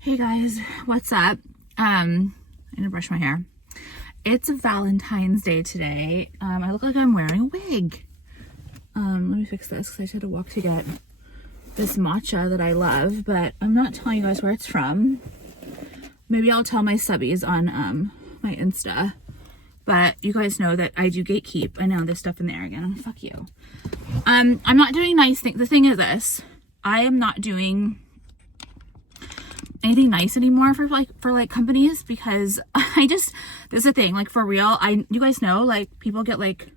Hey guys, what's up? I'm gonna brush my hair. It's Valentine's Day today. I look like I'm wearing a wig. Let me fix this because I just had to walk to get this matcha that I love, but I'm not telling you guys where it's from. Maybe I'll tell my subbies on my Insta. But you guys know that I do gatekeep. I know there's stuff in there again. Fuck you. I'm not doing nice things. The thing is this. I am not doing anything nice anymore for companies because this is the thing, like for real, you guys know, like people get like,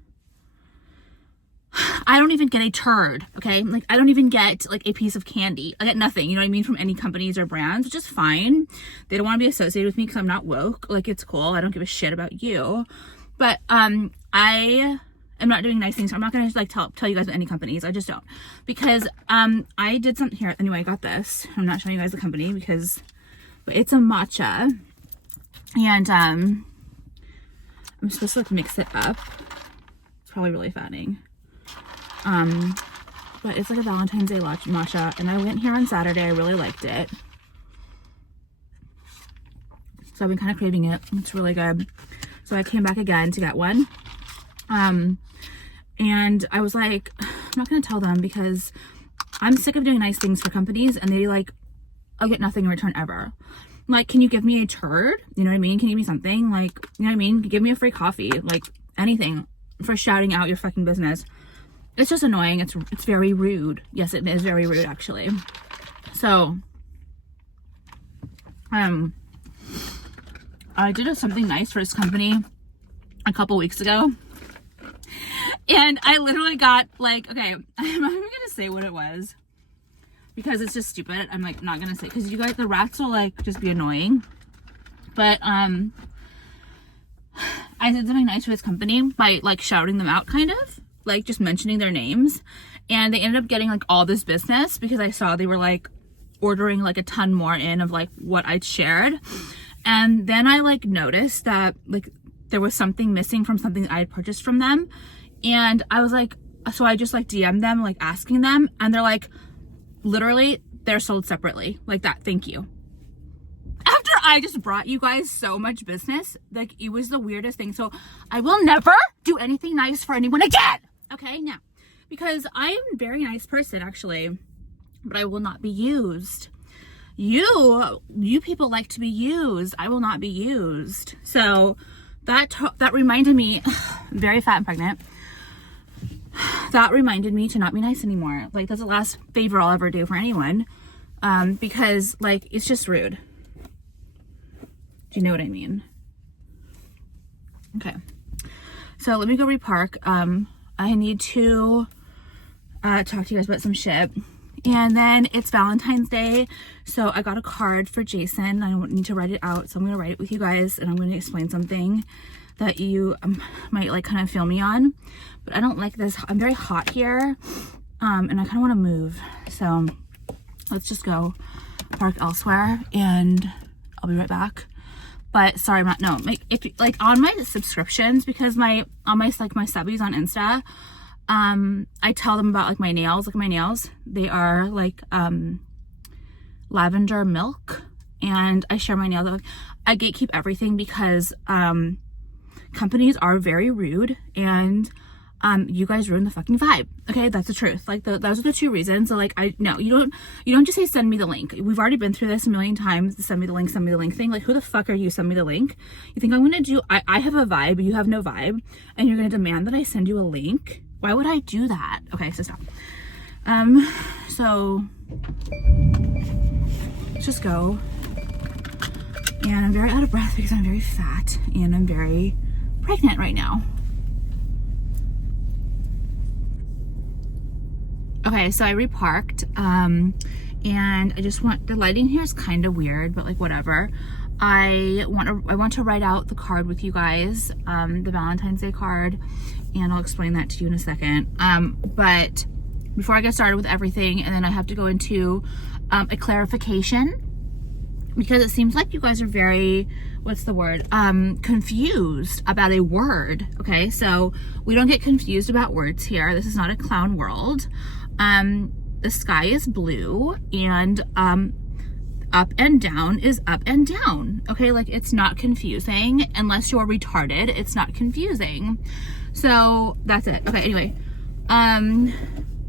I don't even get a turd, okay? Like I don't even get like a piece of candy. I get nothing, you know what I mean, from any companies or brands, which is fine. They don't want to be associated with me because I'm not woke. Like it's cool. I don't give a shit about you. But I am not doing nice things. I'm not gonna like tell you guys about any companies. I just don't, because I did something here. Anyway, I got this. I'm not showing you guys the company but it's a matcha, and I'm supposed to like mix it up. It's probably really fattening. But it's like a Valentine's Day matcha, and I went here on Saturday. I really liked it, so I've been kind of craving it. It's really good. So I came back again to get one. And I was like, I'm not gonna tell them because I'm sick of doing nice things for companies and they like, I'll get nothing in return ever. Like, can you give me a turd? You know what I mean? Can you give me something? Like, you know what I mean? Give me a free coffee, like anything for shouting out your fucking business. It's just annoying. It's very rude. Yes, it is very rude actually. So, I did something nice for this company a couple weeks ago. And I literally got like, okay, I'm not even gonna say what it was because it's just stupid. I'm like not gonna say, because you guys, the rats will like just be annoying. But I did something nice for this company by like shouting them out, kind of like just mentioning their names, and they ended up getting like all this business because I saw they were like ordering like a ton more in of like what I'd shared. And then I like noticed that like there was something missing from something I had purchased from them. And I was like, so I just like DM'd them, like asking them, and they're like, literally, they're sold separately, like that. Thank you. After I just brought you guys so much business, like it was the weirdest thing. So I will never do anything nice for anyone again. Okay, now, because I am a very nice person actually, but I will not be used. You people like to be used. I will not be used. So that reminded me, I'm very fat and pregnant. That reminded me to not be nice anymore. Like that's the last favor I'll ever do for anyone, because like it's just rude. Do you know what I mean? Okay, so let me go repark. I need to talk to you guys about some shit. And then it's Valentine's Day, so I got a card for Jason. I don't need to write it out, so I'm gonna write it with you guys, and I'm gonna explain something that you might like kind of feel me on. But I don't like this. I'm very hot here, and I kind of want to move. So let's just go park elsewhere, and I'll be right back. But sorry, I'm not. No, if like on my subscriptions, because my subbies on Insta, I tell them about like my nails. Look at my nails. They are like lavender milk, and I share my nails. I gatekeep everything because companies are very rude, and you guys ruin the fucking vibe. Okay, that's the truth. Like those are the two reasons. So like you don't just say send me the link. We've already been through this a million times. The send me the link thing. Like who the fuck are you? Send me the link. You think I'm gonna do? I have a vibe. You have no vibe, and you're gonna demand that I send you a link? Why would I do that? Okay, so stop. So let's just go. And I'm very out of breath because I'm very fat and I'm very pregnant right now. Okay, so I reparked, and I just want, the lighting here is kind of weird, but like whatever. I want to write out the card with you guys, the Valentine's Day card, and I'll explain that to you in a second. But before I get started with everything, and then I have to go into a clarification, because it seems like you guys are very, what's the word, confused about a word. Okay, so we don't get confused about words here. This is not a clown world. The sky is blue, and up and down is up and down. Okay, like it's not confusing unless you're retarded. It's not confusing. So that's it. Okay, anyway,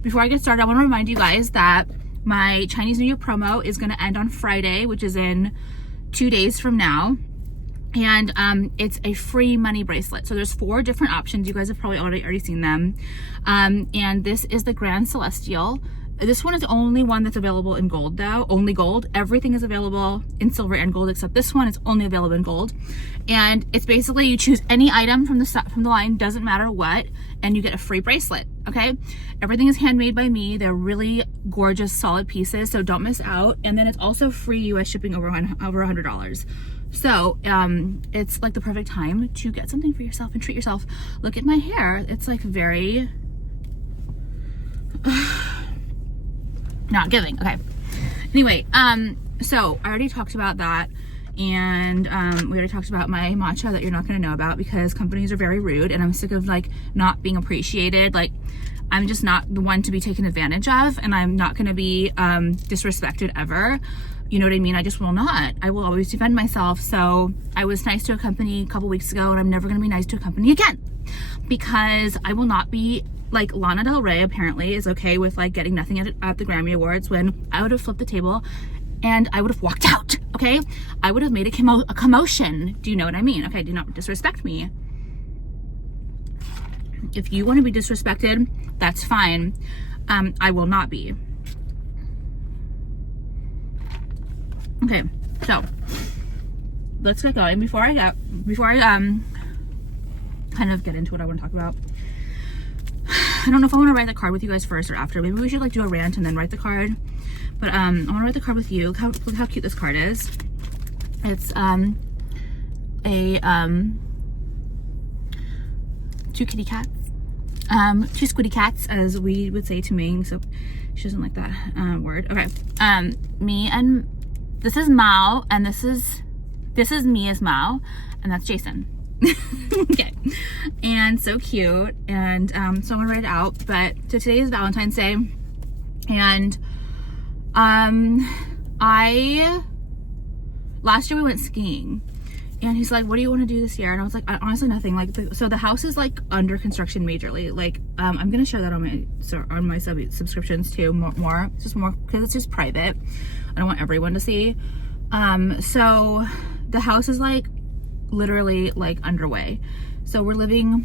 before I get started, I want to remind you guys that my Chinese New Year promo is going to end on Friday, which is in 2 days from now. And it's a free money bracelet. So there's 4 different options. You guys have probably already seen them. And this is the Grand Celestial. This one is the only one that's available in gold though, only gold. Everything is available in silver and gold except this one is only available in gold. And it's basically you choose any item from the line, doesn't matter what, and you get a free bracelet, okay? Everything is handmade by me. They're really gorgeous, solid pieces, so don't miss out. And then it's also free US shipping over $100. So it's like the perfect time to get something for yourself and treat yourself. Look at my hair. It's like very not giving. Okay, anyway, so I already talked about that, and we already talked about my matcha that you're not going to know about because companies are very rude, and I'm sick of like not being appreciated. Like I'm just not the one to be taken advantage of, and I'm not going to be disrespected ever. You know what I mean? I just will not. I will always defend myself. So I was nice to a company a couple weeks ago, and I'm never going to be nice to a company again because I will not be. Like Lana Del Rey apparently is okay with like getting nothing at the Grammy Awards, when I would have flipped the table and I would have walked out, okay? I would have made a commotion. Do you know what I mean? Okay, do not disrespect me. If you want to be disrespected, that's fine. I will not be. Okay, so let's get going. Before I kind of get into what I want to talk about, I don't know if I want to write the card with you guys first or after. Maybe we should like do a rant and then write the card. But I want to write the card with you. Look how cute this card is. It's two kitty cats. Two squiddy cats, as we would say to Ming. So she doesn't like that word. Okay. Me and this is Mao, and this is me as Mao, and that's Jason. Okay, and so cute. And so I'm gonna write it out. But so today is Valentine's Day, and last year we went skiing, and he's like, what do you want to do this year? And I was like, honestly nothing. Like so the house is like under construction majorly. Like I'm gonna share that on my subscriptions too, more just more because it's just private. I don't want everyone to see. So the house is like literally like underway, so we're living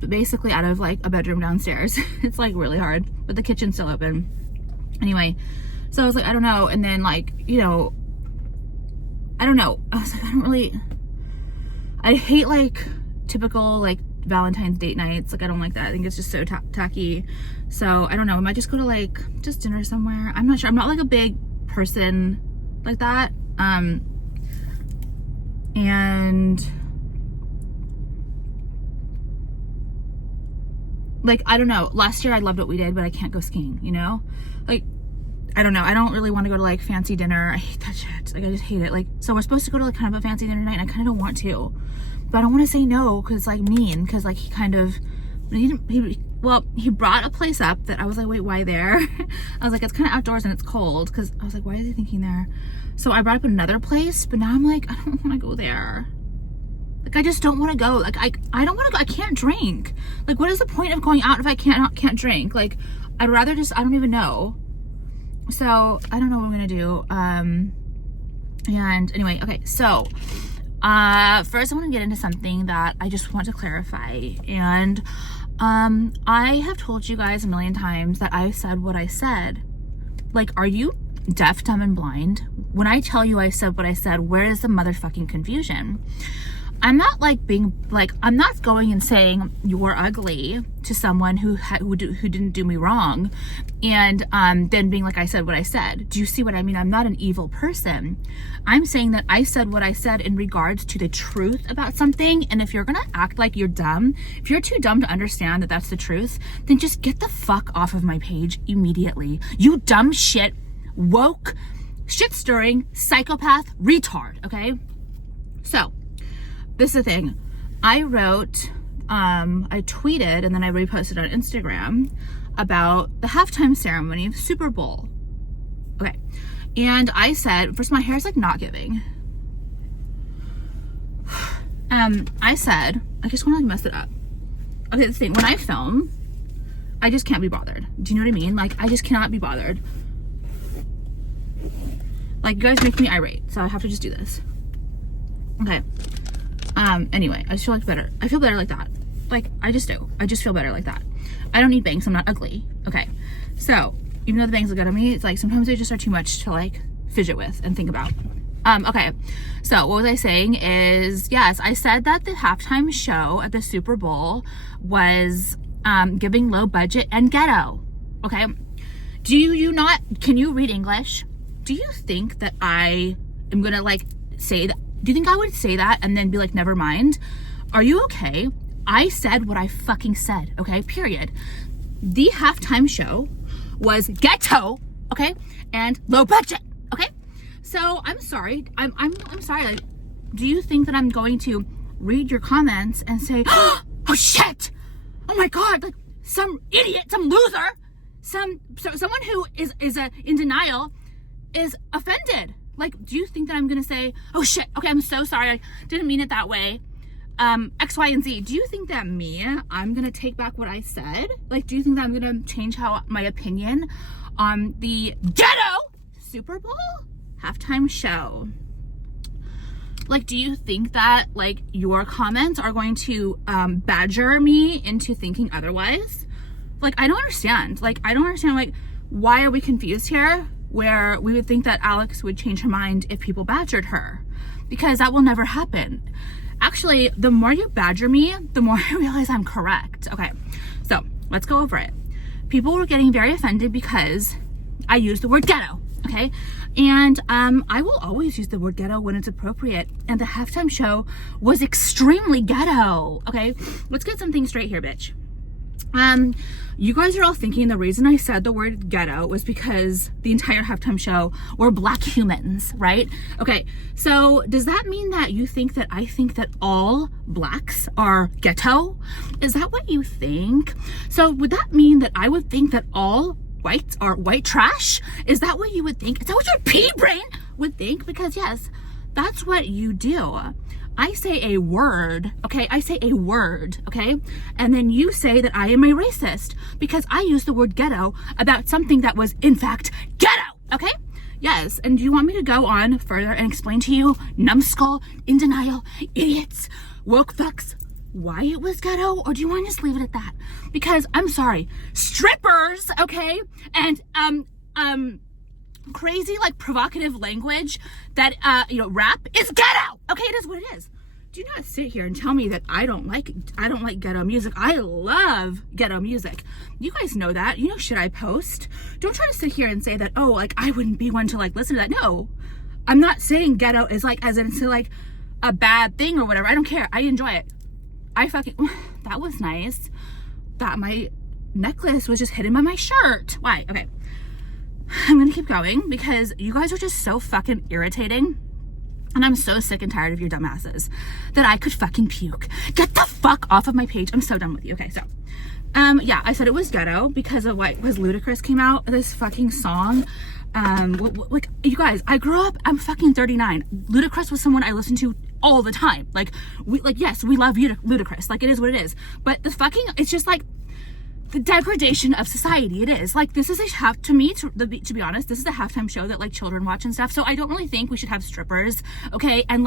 basically out of like a bedroom downstairs. It's like really hard, but the kitchen's still open anyway. So I was like, I don't know. And then like, you know, I don't know, I was like, I hate like typical like Valentine's date nights. Like I don't like that. I think it's just so tacky. So I don't know, I might just go to like just dinner somewhere. I'm not sure. I'm not like a big person like that. And like, I don't know, last year I loved what we did, but I can't go skiing, you know? Like, I don't know, I don't really want to go to like fancy dinner. I hate that shit. Like I just hate it. Like, so we're supposed to go to like kind of a fancy dinner night, and I kind of don't want to, but I don't want to say no because it's like mean, because like he brought a place up that I was like, wait, why there? I was like, it's kind of outdoors and it's cold, because I was like, why is he thinking there? So I brought up another place, but now I'm like, I don't want to go there. Like, I just don't want to go. Like, I don't want to go. I can't drink. Like, what is the point of going out if I can't drink? Like, I'd rather just, I don't even know. So I don't know what I'm going to do. And anyway, okay. So, first I want to get into something that I just want to clarify. And, I have told you guys a million times that I said what I said. Like, are you deaf, dumb, and blind? When I tell you I said what I said, where is the motherfucking confusion? I'm not like being like, I'm not going and saying you're ugly to someone who didn't do me wrong, and then being like, I said what I said. Do you see what I mean? I'm not an evil person. I'm saying that I said what I said in regards to the truth about something, and if you're gonna act like you're dumb, if you're too dumb to understand that that's the truth, then just get the fuck off of my page immediately. You dumb shit, woke, shit-stirring, psychopath, retard, okay? So, this is the thing. I wrote, I tweeted, and then I reposted on Instagram about the halftime ceremony of Super Bowl. Okay. And I said, first, my hair's like not giving. I said, I just want to like mess it up. Okay, the thing, when I film, I just can't be bothered. Do you know what I mean? Like, I just cannot be bothered. Like, you guys make me irate, so I have to just do this. Okay. Anyway, I just feel like better. I feel better like that. Like, I just do. I just feel better like that. I don't need bangs. I'm not ugly. Okay. So, even though the bangs look good on me, it's like sometimes they just are too much to like fidget with and think about. Okay. So, what was I saying is, yes, I said that the halftime show at the Super Bowl was giving low budget and ghetto. Okay. Do you not, can you read English? Do you think that I am gonna like say that? Do you think I would say that and then be like, never mind? Are you okay? I said what I fucking said, okay? Period. The halftime show was ghetto, okay? And low budget, okay? So I'm sorry. I'm sorry. Like, do you think that I'm going to read your comments and say, oh shit! Oh my god! Like some idiot, some loser, someone who is in denial is offended. Like, do you think that I'm gonna say, oh shit, okay, I'm so sorry, I didn't mean it that way, X, Y, and Z? Do you think that I'm gonna take back what I said? Like, do you think that I'm gonna change how my opinion on the ghetto Super Bowl halftime show? Like, do you think that like your comments are going to badger me into thinking otherwise? Like, I don't understand. Like, I don't understand, like, why are we confused here? Where we would think that Alex would change her mind if people badgered her, because that will never happen. Actually, the more you badger me, the more I realize I'm correct. Okay, so let's go over it. People were getting very offended because I used the word ghetto, okay? And I will always use the word ghetto when it's appropriate, and the halftime show was extremely ghetto, okay? Let's get something straight here, bitch. You guys are all thinking the reason I said the word ghetto was because the entire halftime show were black humans, right? Okay, so does that mean that you think that I think that all blacks are ghetto? Is that what you think? So would that mean that I would think that all whites are white trash? Is that what you would think? Is that what your pea brain would think? Because yes, that's what you do. I say a word, okay? I say a word, okay? And then you say that I am a racist because I use the word ghetto about something that was in fact ghetto, okay? Yes, and do you want me to go on further and explain to you, numbskull, in denial, idiots, woke fucks, why it was ghetto? Or do you want to just leave it at that? Because I'm sorry, strippers, okay? And crazy like provocative language that rap is ghetto. Okay, it is what it is. Do not sit here and tell me that I don't like ghetto music. I love ghetto music. You guys know that. You know shit I post. Don't try to sit here and say that, oh, like I wouldn't be one to like listen to that. No, I'm not saying ghetto is like as in like a bad thing or whatever. I don't care. I enjoy it. That was nice. That my necklace was just hidden by my shirt. Why? Okay. I'm gonna keep going because you guys are just so fucking irritating, and I'm so sick and tired of your dumbasses that I could fucking puke. Get the fuck off of my page. I'm so done with you. Okay, so yeah, I said it was ghetto because of what was Ludacris came out, this fucking song. Like, you guys, I grew up, I'm fucking 39. Ludacris was someone I listened to all the time. Like, yes, we love Ludacris. Like, it is what it is. But the fucking, it's just like the degradation of society. It is like, this is to be honest, this is a halftime show that like children watch and stuff. So I don't really think we should have strippers, okay, and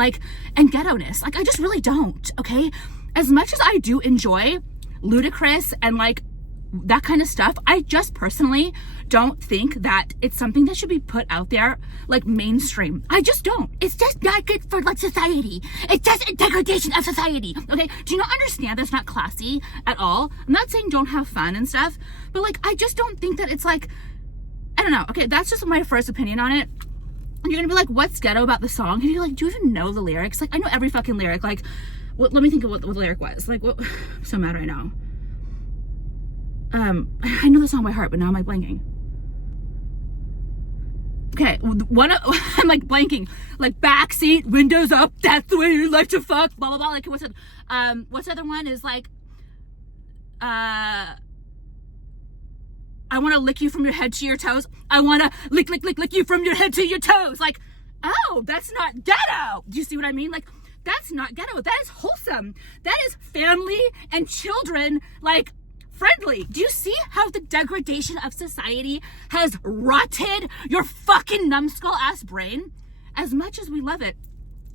ghetto-ness. Like, I just really don't, okay? As much as I do enjoy Ludacris and like that kind of stuff, I just personally don't think that it's something that should be put out there like mainstream. I just don't. It's just not good for like society. It's just a degradation of society, okay? Do you not understand that's not classy at all? I'm not saying don't have fun and stuff, but like I just don't think that it's like, I don't know. Okay, that's just my first opinion on it. And you're gonna be like, what's ghetto about the song? And you're like, do you even know the lyrics? Like, I know every fucking lyric. Like, let me think of what the lyric was. Like, what? I'm so mad right now. I know the song by heart, but now I'm like blanking. Okay, I'm like blanking. Like, backseat, windows up, that's the way you like to fuck, blah, blah, blah. Like, what's the other one is like, I want to lick you from your head to your toes. I want to lick you from your head to your toes. Like, oh, that's not ghetto. Do you see what I mean? Like, that's not ghetto. That is wholesome. That is family and children, like, friendly. Do you see how the degradation of society has rotted your fucking numbskull ass brain? As much as we love it,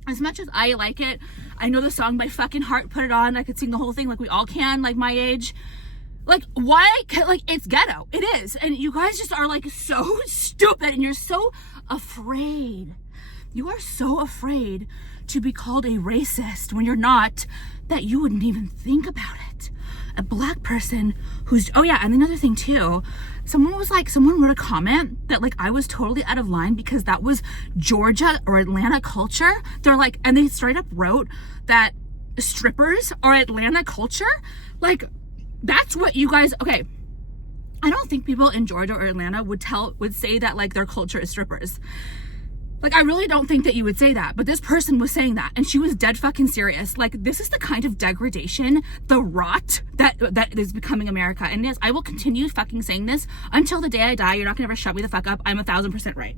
as much as I like it, I know the song by fucking heart, put it on. I could sing the whole thing like we all can, like my age. Like, why? Like, it's ghetto. It is. And you guys just are like so stupid and you're so afraid. You are so afraid to be called a racist when you're not, that you wouldn't even think about it. A black person who's, oh yeah, and another thing too, someone wrote a comment that like I was totally out of line because that was Georgia or Atlanta culture. They're like, and they straight up wrote that strippers are Atlanta culture. Like, that's what you guys, okay. I don't think people in Georgia or Atlanta would say that like their culture is strippers. Like, I really don't think that you would say that, but this person was saying that, and she was dead fucking serious. Like, this is the kind of degradation, the rot that is becoming America. And yes, I will continue fucking saying this until the day I die. You're not gonna ever shut me the fuck up. I'm 1,000% right.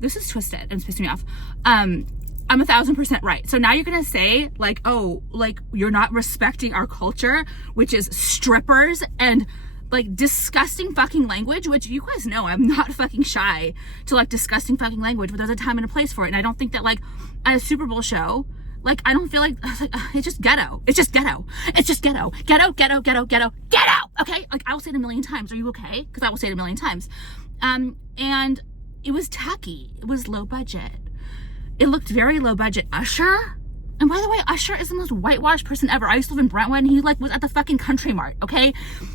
This is twisted and it's pissing me off. I'm 1,000% right. So now you're gonna say like, oh, like you're not respecting our culture, which is strippers and like disgusting fucking language, which you guys know I'm not fucking shy to like disgusting fucking language, but there's a time and a place for it. And I don't think that like at a Super Bowl show, like I don't feel like, it's just ghetto. It's just ghetto. It's just ghetto. Ghetto, ghetto, ghetto, ghetto, ghetto. Okay? Like I will say it a million times. Are you okay? Because I will say it a million times. And it was tacky. It was low budget. It looked very low budget. Usher? And by the way, Usher is the most whitewashed person ever. I used to live in Brentwood and he like was at the fucking Country Mart, okay?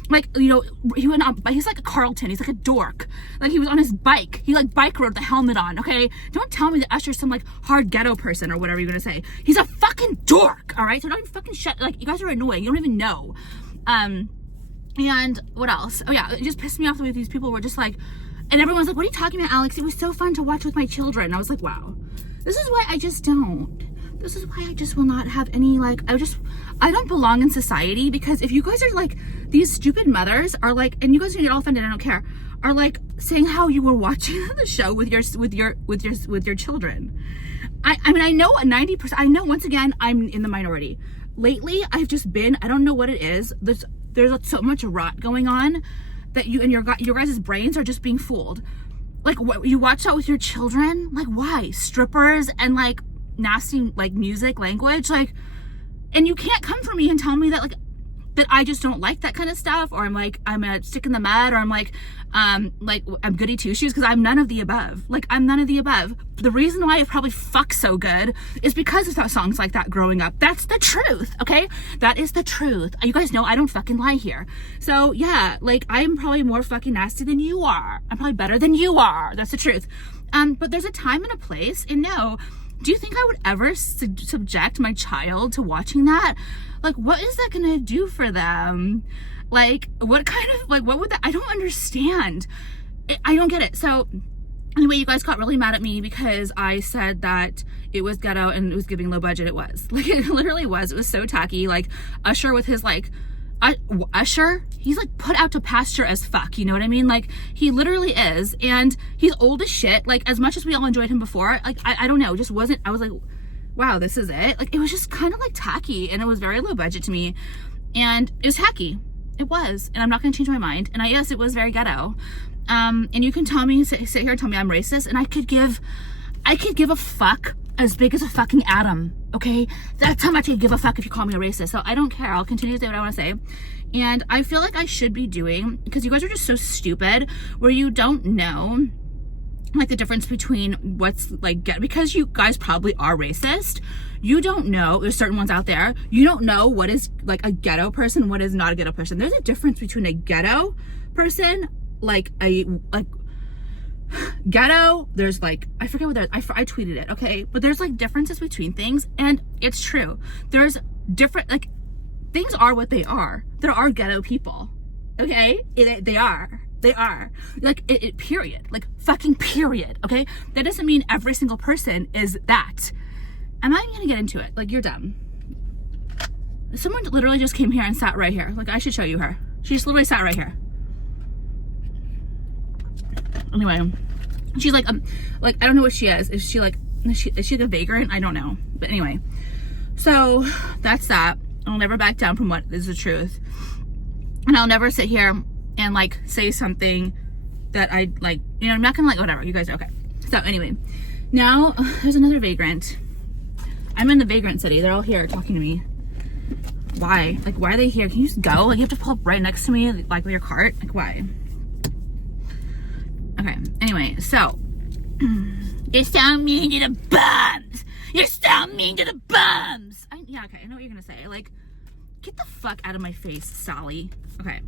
Like, you know, he went on, he's like a Carlton, he's like a dork. Like he was on his bike. He like bike rode the helmet on, okay? Don't tell me that Usher's some like hard ghetto person or whatever you're gonna say. He's a fucking dork, all right? So don't even fucking like you guys are annoying. You don't even know. And what else? Oh yeah, it just pissed me off the way these people were just like, and everyone's like, what are you talking about, Alex? It was so fun to watch with my children. And I was like, wow, this is why I just don't. This is why I just will not have any, like, I don't belong in society, because if you guys are like, these stupid mothers are like, and you guys are gonna get all offended, I don't care, are like saying how you were watching the show with your children. I mean, I know 90%, I know once again, I'm in the minority. Lately, I've just been, I don't know what it is. There's so much rot going on that you and your guys' brains are just being fooled. Like, what, you watch that with your children? Like, why? Strippers and like, nasty like music language, like, and you can't come for me and tell me that like that I just don't like that kind of stuff, or I'm a stick in the mud, or I'm goody two shoes, because I'm none of the above. Like, I'm none of the above. The reason why I probably fuck so good is because of songs like that growing up. That's the truth, okay? That is the truth. You guys know I don't fucking lie here. So yeah, like I'm probably more fucking nasty than you are. I'm probably better than you are. That's the truth. But there's a time and a place, and no, do you think I would ever subject my child to watching that? Like, what is that gonna do for them? Like, what kind of, like, what would that, I don't understand. I don't get it. So, anyway, you guys got really mad at me because I said that it was ghetto and it was giving low budget. It was. Like, it literally was. It was so tacky. Like, Usher with his, like, Usher, he's like put out to pasture as fuck, you know what I mean? Like, he literally is, and he's old as shit. Like, as much as we all enjoyed him before, like, I don't know, it just wasn't, I was like, wow, this is it? Like, it was just kind of like tacky, and it was very low budget to me, and it was tacky. It was, and I'm not gonna change my mind, and yes, it was very ghetto. And you can tell me, sit here and tell me I'm racist, and I could give a fuck as big as a fucking atom, okay? That's how much I give a fuck if you call me a racist. So I don't care. I'll continue to say what I want to say. And I feel like I should be doing, because you guys are just so stupid, where you don't know like the difference between what's like, because you guys probably are racist. You don't know, there's certain ones out there, you don't know what is like a ghetto person, what is not a ghetto person. There's a difference between a ghetto person, like ghetto, there's like, I forget what I tweeted it, okay? But there's like differences between things, and it's true. There's different, like, things are what they are. There are ghetto people, okay? They are. Like, period. Like, fucking period, okay? That doesn't mean every single person is that. I'm not even gonna get into it. Like, you're dumb. Someone literally just came here and sat right here. Like, I should show you her. She just literally sat right here. Anyway, she's like I don't know what she is. Is she like a vagrant? I don't know. But anyway, so that's that. I'll never back down from what is the truth, and I'll never sit here and like say something that I like, you know, I'm not gonna like, whatever, you guys are okay. So anyway, now there's another vagrant. I'm in the vagrant city. They're all here talking to me. Why? Like, why are they here? Can you just go? Like, you have to pull up right next to me, like with your cart? Like, why? Okay, anyway, so you're so mean to the bums. You're so mean to the bums. Yeah, okay, I know what you're gonna say. Like, get the fuck out of my face, Sally. Okay.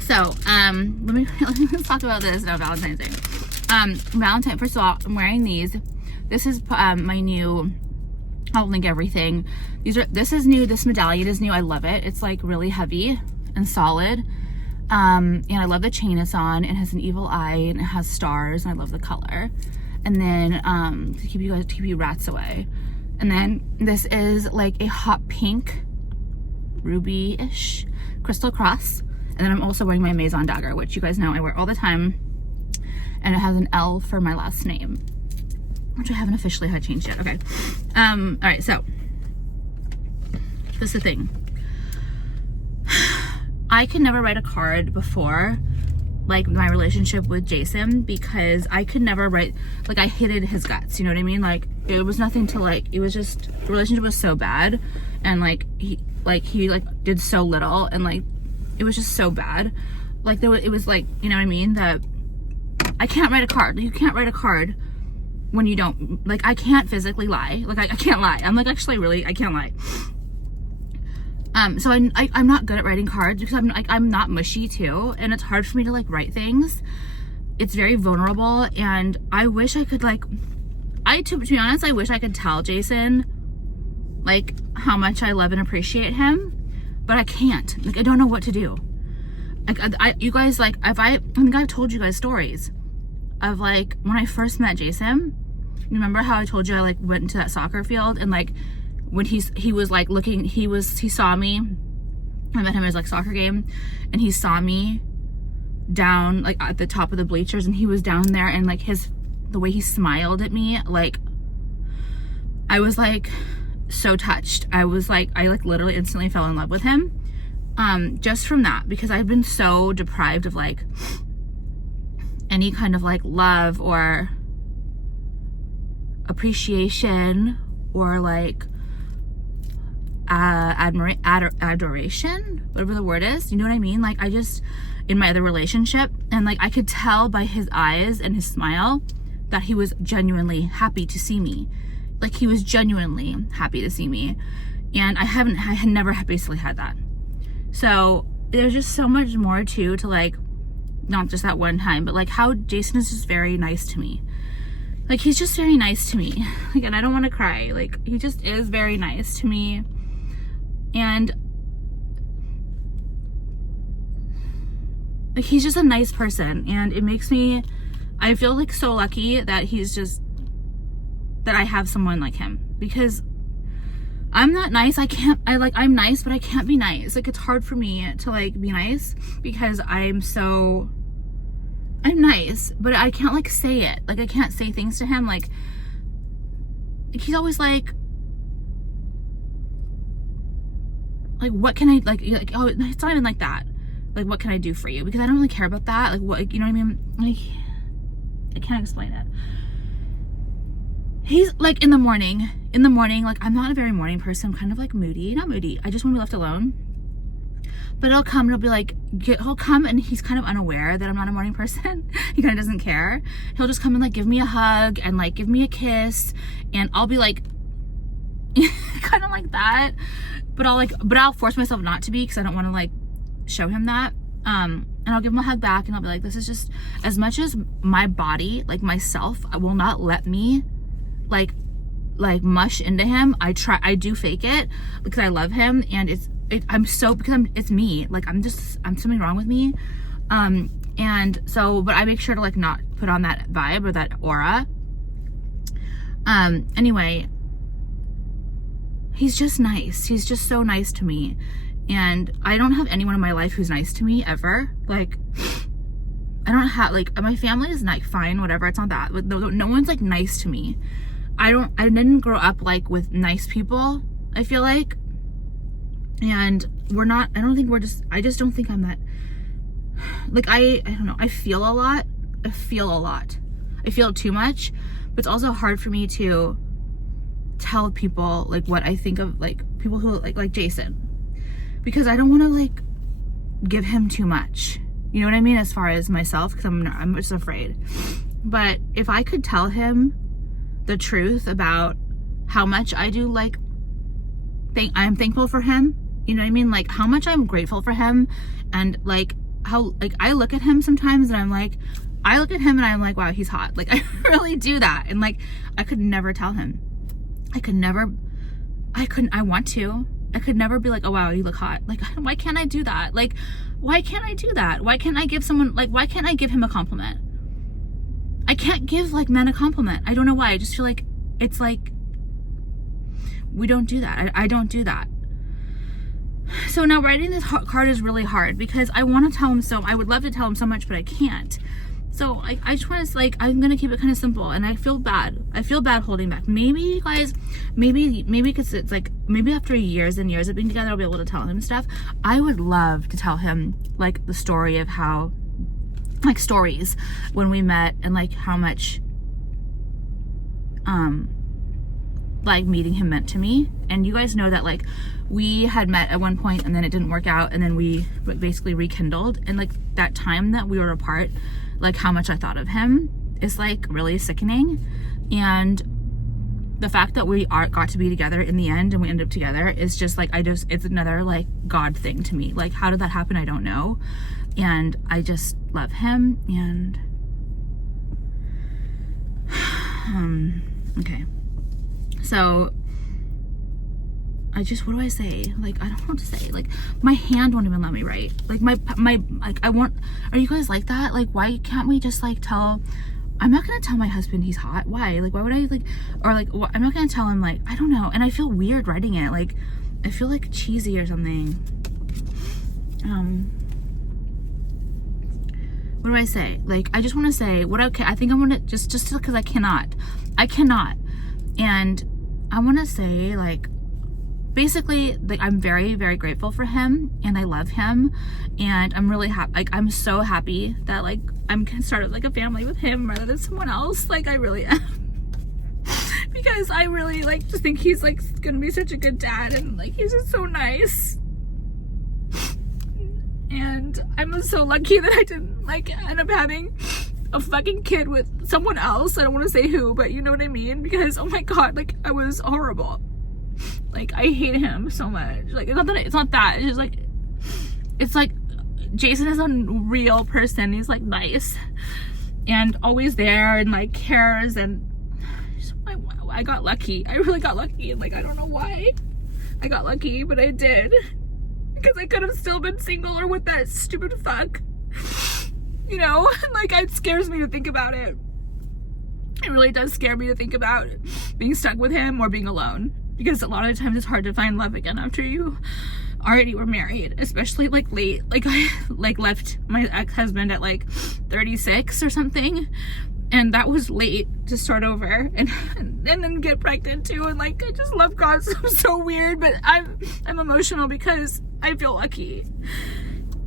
So, let's talk about this on Valentine's Day. First of all, I'm wearing these. This is my new, I'll link everything. This is new, this medallion is new. I love it. It's like really heavy and solid. And I love the chain it's on. It has an evil eye and it has stars, and I love the color. And then to keep you rats away. And then this is like a hot pink, ruby-ish crystal cross. And then I'm also wearing my MAISON dagger, which you guys know I wear all the time. And it has an L for my last name, which I haven't officially had changed yet. Okay. All right, so this is the thing. I could never write a card before like my relationship with Jason, because I could never write, like, I hated his guts, you know what I mean? Like, it was nothing to like, it was just, the relationship was so bad, and like he did so little, and like it was just so bad. Like it was like, you know what I mean, that I can't write a card. You can't write a card when you don't, like, I can't physically lie. Like I can't lie. I'm like, actually really, I can't lie. So I'm not good at writing cards because I'm not mushy too, and it's hard for me to like write things. It's very vulnerable, and I wish I could like, to be honest, I wish I could tell Jason like how much I love and appreciate him, but I can't. Like, I don't know what to do. Like, you guys, like, I think I've told you guys stories of like when I first met Jason. You remember how I told you I like went into that soccer field, and like when he was like looking, he saw me. I met him at his like soccer game, and he saw me down like at the top of the bleachers, and he was down there, and like the way he smiled at me, like I was like so touched. I literally instantly fell in love with him, just from that, because I've been so deprived of like any kind of like love or appreciation or like adoration, whatever the word is, you know what I mean? Like, I just, in my other relationship, and like I could tell by his eyes and his smile that he was genuinely happy to see me. Like, he was genuinely happy to see me, and I had never basically had that. So there's just so much more to like, not just that one time, but like how Jason is just very nice to me. Like, he's just very nice to me. Like, and I don't want to cry. Like, he just is very nice to me. And like, he's just a nice person, and it makes me, I feel like so lucky that that I have someone like him, because I'm not nice. I'm nice, but I can't be nice. Like, it's hard for me to like be nice because I'm nice, but I can't like say it. Like, I can't say things to him. Like he's always like, what can I, like, oh, it's not even like that. Like, what can I do for you? Because I don't really care about that. Like, what, you know what I mean? Like, I can't explain it. He's like, in the morning, like, I'm not a very morning person. I'm kind of like moody. Not moody. I just want to be left alone. But he'll come and he'll be like, he'll come, and he's kind of unaware that I'm not a morning person. He kind of doesn't care. He'll just come and like give me a hug and like give me a kiss, and I'll be like, kind of like that. But I'll force myself not to be, because I don't want to like show him that. And I'll give him a hug back, and I'll be like, this is just, as much as my body, like myself, I will not let me like mush into him. I do fake it because I love him, and it's me. Like, I'm something wrong with me. And so, but I make sure to like not put on that vibe or that aura. Anyway, he's just nice. He's just so nice to me. And I don't have anyone in my life who's nice to me ever. Like, I don't have, like, my family is like fine, whatever, it's not that, but no one's like nice to me. I didn't grow up like with nice people, I feel like, and I just don't think I'm that, like, I don't know, I feel a lot. I feel too much, but it's also hard for me to tell people like what I think of, like, people who like Jason, because I don't want to like give him too much, you know what I mean, as far as myself, because I'm just afraid. But if I could tell him the truth about how much I do like I'm thankful for him, you know what I mean, like how much I'm grateful for him, and like how, like, I look at him sometimes and I'm like, wow, he's hot. Like, I really do that. And like, I could never tell him. I want to. I could never be like, oh wow, you look hot. Like, why can't I do that? Like, why can't I do that? Why can't I give someone, like, why can't I give him a compliment? I can't give like men a compliment. I don't know why. I just feel like it's like, we don't do that. I don't do that. So now writing this card is really hard because I want to tell him I would love to tell him so much, but I can't. So I just want to, like, I'm going to keep it kind of simple, and I feel bad. I feel bad holding back. Maybe, you guys, maybe because it's like, maybe after years and years of being together, I'll be able to tell him stuff. I would love to tell him, like, the story of how, like, stories when we met, and like how much, like, meeting him meant to me. And you guys know that, like, we had met at one point and then it didn't work out, and then we basically rekindled, and like that time that we were apart, like how much I thought of him is like really sickening. And the fact that we got to be together in the end and we ended up together is just like, it's another like God thing to me. Like, how did that happen? I don't know. And I just love him. And okay, so what do I say? Like, I don't know what to say. Like, my hand won't even let me write. Like, my like, are you guys like that? Like, why can't we just like tell, I'm not gonna tell my husband he's hot. Why? Like, why would I, like, or like, I'm not gonna tell him, like, I don't know. And I feel weird writing it. Like, I feel like cheesy or something. What do I say? Like, I just want to say I think I want to just because I cannot, and I want to say, like, basically, like, I'm very, very grateful for him, and I love him, and I'm really happy. Like, I'm so happy that, like, I'm started like a family with him rather than someone else. Like, I really am. Because I really, like, just think he's like gonna be such a good dad, and like he's just so nice. And I'm so lucky that I didn't like end up having a fucking kid with someone else. I don't want to say who, but you know what I mean, because oh my god, like, I was horrible. Like, I hate him so much. Like, it's not that. It's just like, it's like Jason is a real person. He's like nice and always there and like cares, and just, I got lucky. I really got lucky, and like, I don't know why I got lucky, but I did, because I could have still been single or with that stupid fuck, you know. Like, it scares me to think about it. It really does scare me to think about being stuck with him or being alone, because a lot of the times it's hard to find love again after you already were married, especially like late. Like, I like left my ex-husband at like 36 or something, and that was late to start over, and then get pregnant too. And like, I just love God. So I'm so weird, but I'm emotional because I feel lucky.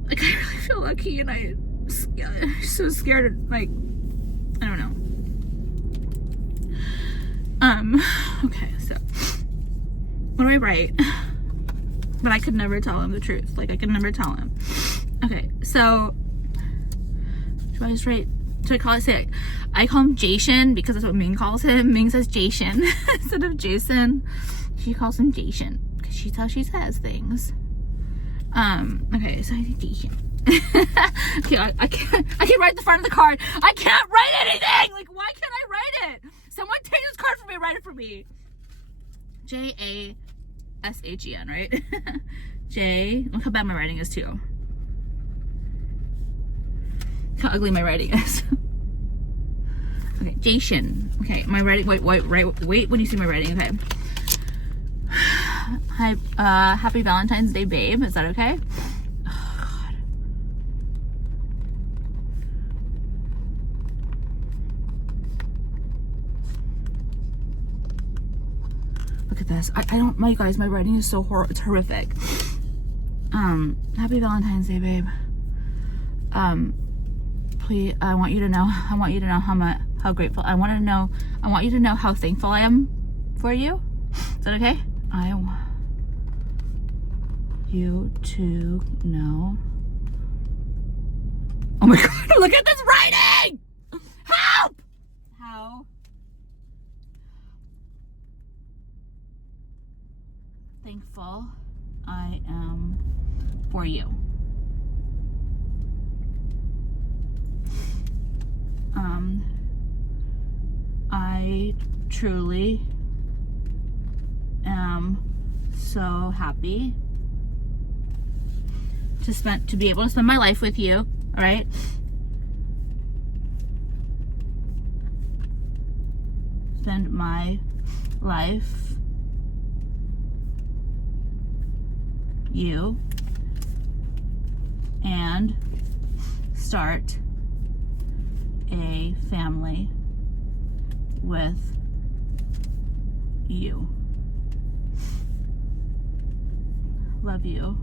Like, I really feel lucky, and I'm so scared. Like, I don't know. Okay, so what do I write? But I could never tell him the truth. Like, I could never tell him. Okay, so should I just write, should I call it, I call him Jason because that's what Ming calls him. Ming says Jason instead of Jason. She calls him Jason because she's how she says things. Okay, so I think Jason. Okay, I can't write the front of the card. I can't write anything! Like, why can't I write it? Someone take this card from me, write it for me. Jashen, right? Look how bad my writing is too. How ugly my writing is. Okay, Jason. Okay, my writing, wait when you see my writing, okay. Hi, happy Valentine's Day, babe. Is that okay? Oh, God. Look at this. I don't, my guys, my writing is so it's horrific. Happy Valentine's Day, babe. Please, I want you to know how grateful, I want you to know how thankful I am for you. Is that okay? I want you to know. Oh my God, look at this writing! Help! How thankful I am for you. I truly am so happy to be able to spend my life with you. All right. Spend my life you and start a family with you. Love you,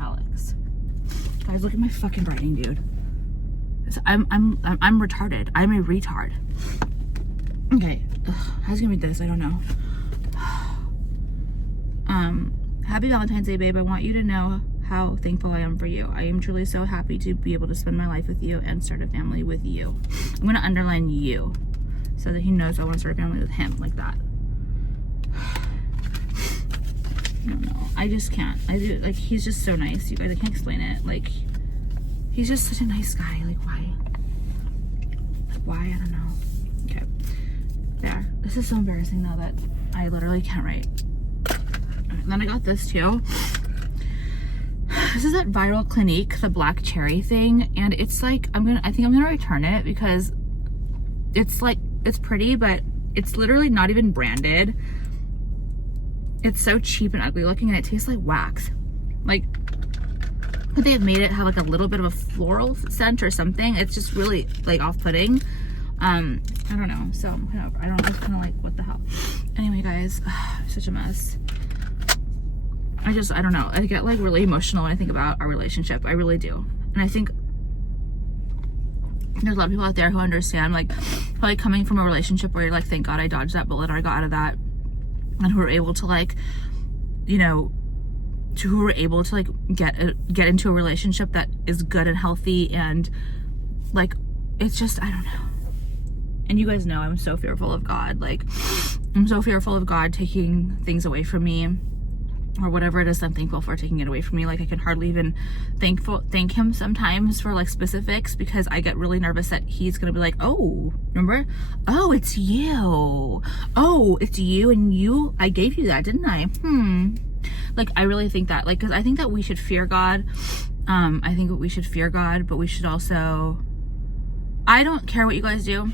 Alex. Guys, look at my fucking writing, dude. I'm retarded. I'm a retard. Okay, how's it gonna be this? I don't know. Happy Valentine's Day, babe. I want you to know how thankful I am for you. I am truly so happy to be able to spend my life with you and start a family with you. I'm gonna underline you so that he knows I want to start a family with him, like that. I don't know. I just can't. I do, like, he's just so nice, you guys. I can't explain it. Like, he's just such a nice guy. Like, why? Like, why? I don't know. Okay. There. This is so embarrassing though that I literally can't write. And then I got this too. This is at Viral Clinique, the black cherry thing, and it's like I think I'm gonna return it because it's like, it's pretty, but it's literally not even branded. It's so cheap and ugly looking, and it tastes like wax. Like, could they have made it have like a little bit of a floral scent or something? It's just really like off-putting. I don't know. So I'm kind of, I don't know, it's kind of like, what the hell. Anyway, guys, such a mess. I don't know. I get like really emotional when I think about our relationship. I really do. And I think there's a lot of people out there who understand, like, probably coming from a relationship where you're like, thank God I dodged that bullet, or I got out of that, and who are able to, like, you know, who are able to like get into a relationship that is good and healthy, and like, it's just, I don't know. And you guys know I'm so fearful of God. Like, I'm so fearful of God taking things away from me, or whatever it is I'm thankful for taking it away from me. Like, I can hardly even thank him sometimes for like specifics, because I get really nervous that he's gonna be like, oh, remember? Oh, it's you. Oh, it's you, and you, I gave you that, didn't I? Like, I really think that, like, because I think that we should fear God. I think that we should fear God, but we should also, I don't care what you guys do.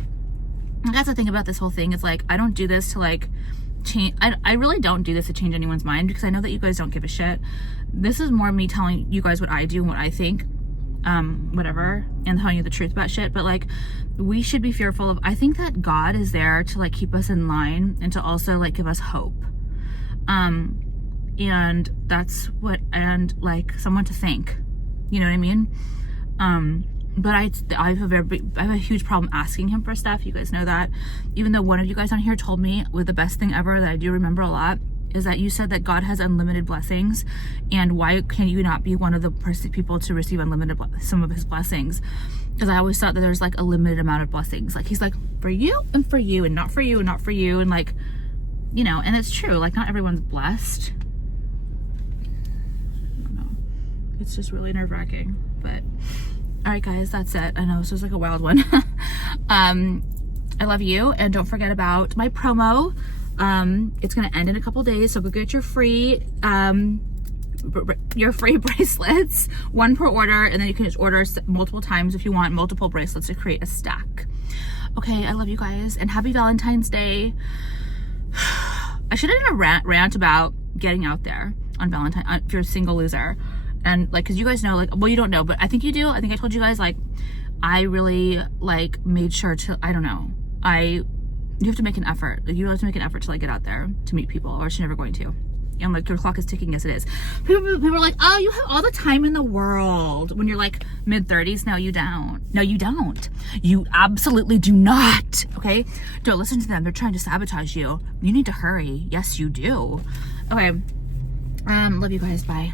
That's the thing about this whole thing, is like, I don't do this to like change, I really don't do this to change anyone's mind, because I know that you guys don't give a shit. This is more me telling you guys what I do and what I think, whatever, and telling you the truth about shit. But like, we should be fearful of, I think that God is there to like keep us in line, and to also like give us hope, and that's what, and like someone to thank, you know what I mean? But I have a huge problem asking him for stuff. You guys know that. Even though one of you guys on here told me, with the best thing ever that I do remember a lot, is that you said that God has unlimited blessings, and why can you not be one of the people to receive unlimited some of his blessings? Because I always thought that there's like a limited amount of blessings. Like, he's like, for you and for you, and not for you and not for you, and like, you know, and it's true. Like, not everyone's blessed. I don't know. It's just really nerve-wracking, but. All right, guys, that's it. I know this was like a wild one. I love you, and don't forget about my promo. It's gonna end in a couple days, so go get your free bracelets, one per order, and then you can just order multiple times if you want multiple bracelets to create a stack. Okay, I love you guys, and happy Valentine's Day. I should have done a rant about getting out there on Valentine if you're a single loser. And like, cause you guys know, like, well, you don't know, but I think you do. I think I told you guys, like, I really like made sure to, I don't know, I You have to make an effort. Like, you have to make an effort to like get out there to meet people, or you're never going to. And like your clock is ticking as it is. People are like, oh, you have all the time in the world when you're like mid-30s. No, you don't. No, you don't. You absolutely do not. Okay? Don't listen to them. They're trying to sabotage you. You need to hurry. Yes, you do. Okay. Love you guys. Bye.